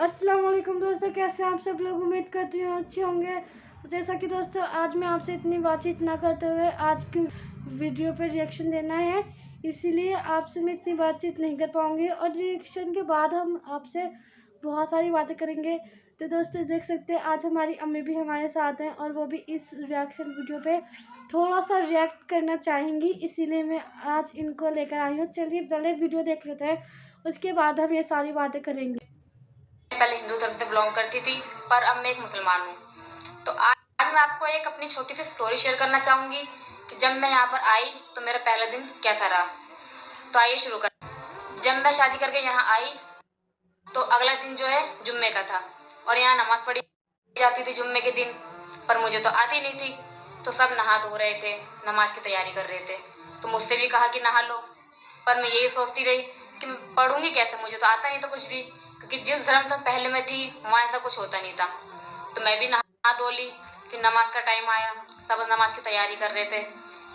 अस्सलाम वालेकुम दोस्तों, कैसे हैं आप सब लोग। उम्मीद करती हूँ अच्छे होंगे। जैसा कि दोस्तों आज मैं आपसे इतनी बातचीत ना करते हुए आज की वीडियो पर रिएक्शन देना है, इसीलिए आपसे मैं इतनी बातचीत नहीं कर पाऊँगी और रिएक्शन के बाद हम आपसे बहुत सारी बातें करेंगे। तो दोस्तों देख सकते हैं आज हमारी अम्मी भी हमारे साथ हैं और वो भी इस रिएक्शन वीडियो पे थोड़ा सा रिएक्ट करना चाहेंगी, इसीलिए मैं आज इनको लेकर आई हूँ। चलिए पहले वीडियो देख लेते हैं, उसके बाद हम ये सारी बातें करेंगे। पहले हिंदू धर्म से बिलोंग करती थी, पर अब मैं एक मुसलमान हूँ। तो आज मैं आपको एक अपनी छोटी सी स्टोरी शेयर करना चाहूंगी कि जब मैं यहाँ पर आई तो मेरा पहला दिन कैसा रहा। तो आइए शुरू कर। जब मैं शादी करके यहाँ आई तो अगला दिन जो है जुम्मे का था और यहाँ नमाज पढ़ी जाती थी जुम्मे के दिन, पर मुझे तो आती नहीं थी। तो सब नहा धो रहे थे, नमाज की तैयारी कर रहे थे, तो मुझसे भी कहा कि नहा लो, पर मैं यही सोचती रही कि मैं पढ़ूंगी कैसे, मुझे तो आता नहीं था कुछ भी, क्योंकि जिस धर्म से पहले मैं थी वहाँ ऐसा कुछ होता नहीं था। तो मैं भी नहा धो ली। फिर नमाज का टाइम आया, सब नमाज की तैयारी कर रहे थे,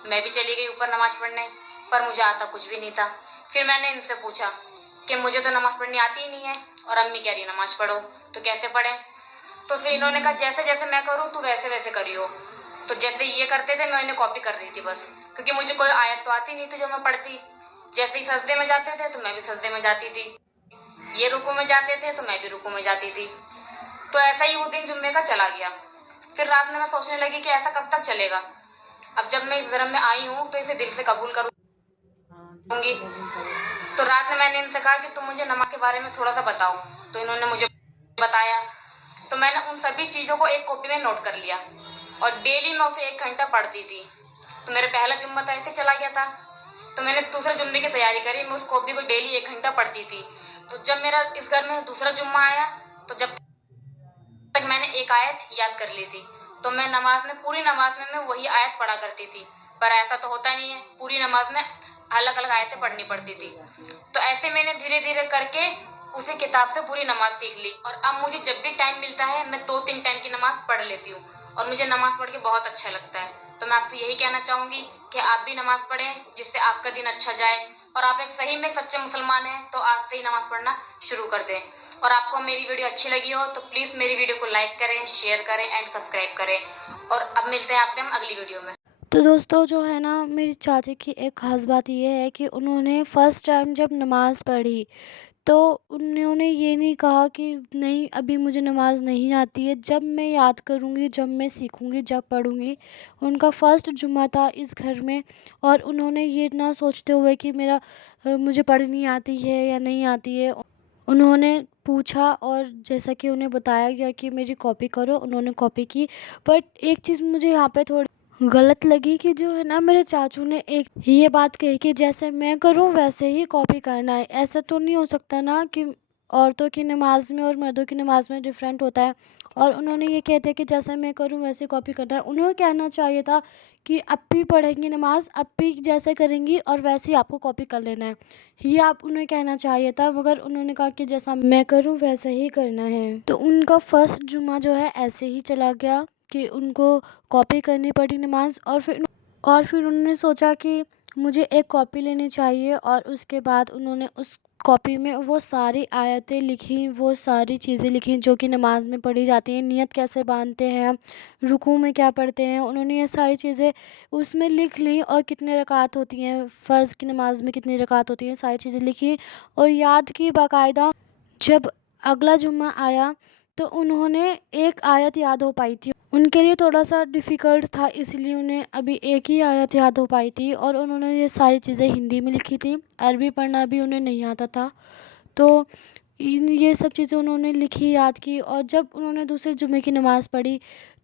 मैं भी चली गई ऊपर नमाज पढ़ने, पर मुझे आता कुछ भी नहीं था। फिर मैंने इनसे पूछा कि मुझे तो नमाज पढ़नी आती ही नहीं है और अम्मी कह रही नमाज पढ़ो, तो कैसे पढ़े। तो फिर इन्होंने कहा जैसे जैसे मैं करूँ तू वैसे वैसे करियो। तो जैसे ये करते थे मैं इन्हें कॉपी कर रही थी बस, क्योंकि मुझे कोई आयत तो आती नहीं थी जो मैं पढ़ती। जैसे ही सजदे में जाते थे तो मैं भी सजदे में जाती थी, ये रुकू में जाते थे तो मैं भी रुकू में जाती थी। तो ऐसा ही वो दिन जुम्मे का चला गया। फिर रात में मैं सोचने लगी कि ऐसा कब तक चलेगा। अब जब मैं इस धर्म में आई हूँ तो इसे दिल से कबूल करूंगी। तो रात में मैंने इनसे कहा कि तुम मुझे नमाज के बारे में थोड़ा सा बताओ। तो इन्होंने मुझे बताया। तो मैंने उन सभी चीज़ों को एक कॉपी में नोट कर लिया और डेली मैं उसे 1 घंटा पढ़ती थी। तो मेरा पहला जुम्मा तो ऐसे चला गया था। तो मैंने दूसरे जुम्मे की तैयारी करी, मैं उस कॉपी को डेली 1 घंटा पढ़ती थी। तो जब मेरा इस घर में दूसरा जुम्मा आया तो जब तक मैंने एक आयत याद कर ली थी, तो मैं नमाज में पूरी नमाज में मैं वही आयत पढ़ा करती थी। पर ऐसा तो होता नहीं है, पूरी नमाज में अलग अलग आयतें पढ़नी पड़ती थी। तो ऐसे मैंने धीरे धीरे करके उसी किताब से पूरी नमाज सीख ली और अब मुझे जब भी टाइम मिलता है मैं 2-3 टाइम की नमाज पढ़ लेती हूँ और मुझे नमाज पढ़ के बहुत अच्छा लगता है। तो मैं आपसे यही कहना चाहूंगी कि आप भी नमाज पढ़ें, जिससे आपका दिन अच्छा जाए और आप एक सही में सच्चे मुसलमान हैं तो आज से ही नमाज पढ़ना शुरू कर दें। और आपको मेरी वीडियो अच्छी लगी हो तो प्लीज़ मेरी वीडियो को लाइक करें, शेयर करें एंड सब्सक्राइब करें। और अब मिलते हैं आपसे हम अगली वीडियो में। तो दोस्तों जो है ना, मेरी चाची की एक ख़ास बात ये है कि उन्होंने फ़र्स्ट टाइम जब नमाज़ पढ़ी तो उन्होंने ये नहीं कहा कि नहीं अभी मुझे नमाज़ नहीं आती है, जब मैं याद करूँगी, जब मैं सीखूँगी, जब पढ़ूँगी। उनका फ़र्स्ट जुम्मा था इस घर में और उन्होंने ये ना सोचते हुए कि मुझे पढ़नी आती है या नहीं आती है, उन्होंने पूछा और जैसा कि उन्हें बताया गया कि मेरी कॉपी करो, उन्होंने कॉपी की। बट एक चीज़ मुझे यहाँ पे थोड़ी गलत लगी कि जो है ना, मेरे चाचू ने एक ये बात कही कि जैसे मैं करूँ वैसे ही कॉपी करना है। ऐसा तो नहीं हो सकता ना कि औरतों की नमाज में और मर्दों की नमाज में डिफरेंट होता है। और उन्होंने ये कहते कि जैसे मैं करूँ वैसे कॉपी करना है। उन्हें कहना चाहिए था कि अप्पी पढ़ेंगी नमाज, अप्पी जैसे करेंगी और वैसे ही आपको कॉपी कर लेना है, ये आप उन्हें कहना चाहिए था। मगर उन्होंने कहा कि जैसा मैं करूं वैसा ही करना है। तो उनका फर्स्ट जुम्मा जो है ऐसे ही चला गया कि उनको कॉपी करनी पड़ी नमाज। और फिर उन्होंने सोचा कि मुझे एक कॉपी लेनी चाहिए और उसके बाद उन्होंने उस कॉपी में वो सारी आयतें लिखी, वो सारी चीज़ें लिखी जो कि नमाज में पढ़ी जाती हैं। नियत कैसे बांधते हैं, रुकू में क्या पढ़ते हैं, उन्होंने ये सारी चीज़ें उसमें लिख ली। और कितने रकात होती हैं, फ़र्ज़ की नमाज में कितनी रकात होती हैं, सारी चीज़ें लिखी और याद की बाकायदा। जब अगला जुम्मा आया तो उन्होंने एक आयत याद हो पाई थी। उनके लिए थोड़ा-सा डिफ़िकल्ट था, इसलिए उन्हें अभी एक ही आयत याद हो पाई थी और उन्होंने ये सारी चीज़ें हिंदी में लिखी थी, अरबी पढ़ना भी उन्हें नहीं आता था। तो इन ये सब चीज़ें उन्होंने लिखी, याद की और जब उन्होंने दूसरे जुम्मे की नमाज़ पढ़ी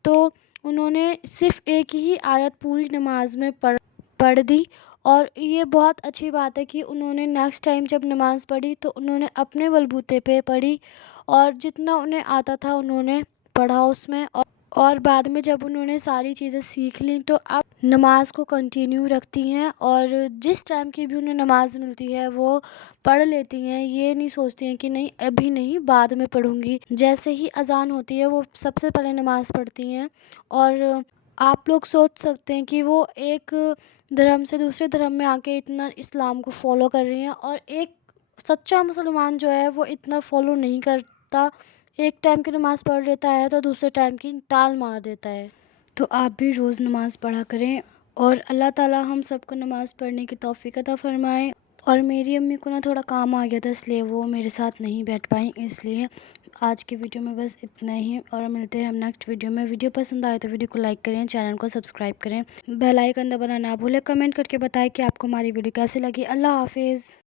तो उन्होंने सिर्फ़ एक ही आयत पूरी नमाज में पढ़ दी। और ये बहुत अच्छी बात है कि उन्होंने नेक्स्ट टाइम जब नमाज़ पढ़ी तो उन्होंने अपने बलबूते पे पढ़ी और जितना उन्हें आता था उन्होंने पढ़ा उसमें। और बाद में जब उन्होंने सारी चीज़ें सीख लीं तो अब नमाज़ को कंटिन्यू रखती हैं और जिस टाइम की भी उन्हें नमाज़ मिलती है वो पढ़ लेती हैं। ये नहीं सोचती हैं कि नहीं अभी नहीं, बाद में पढ़ूंगी। जैसे ही अज़ान होती है वो सबसे पहले नमाज़ पढ़ती हैं। और आप लोग सोच सकते हैं कि वो एक धर्म से दूसरे धर्म में आके इतना इस्लाम को फॉलो कर रही हैं और एक सच्चा मुसलमान जो है वो इतना फॉलो नहीं ہفتہ ایک ٹائم کی نماز پڑھ لیتا ہے تو دوسرے ٹائم کی ٹال مار دیتا ہے۔ تو آپ بھی روز نماز پڑھا کریں، اور اللہ تعالیٰ ہم سب کو نماز پڑھنے کی توفیق عطا فرمائے۔ اور میری امی کو نا تھوڑا کام آ گیا تھا، اس لیے وہ میرے ساتھ نہیں بیٹھ پائیں، اس لیے آج کی ویڈیو میں بس اتنا ہی، اور ملتے ہیں ہم نیکسٹ ویڈیو میں۔ ویڈیو پسند آئے تو ویڈیو کو لائک کریں، چینل کو سبسکرائب کریں، بیل آئیکن دبانا نہ بھولیں، کمنٹ کر کے بتائیں کہ آپ کو ہماری ویڈیو کیسی لگی۔ اللہ حافظ۔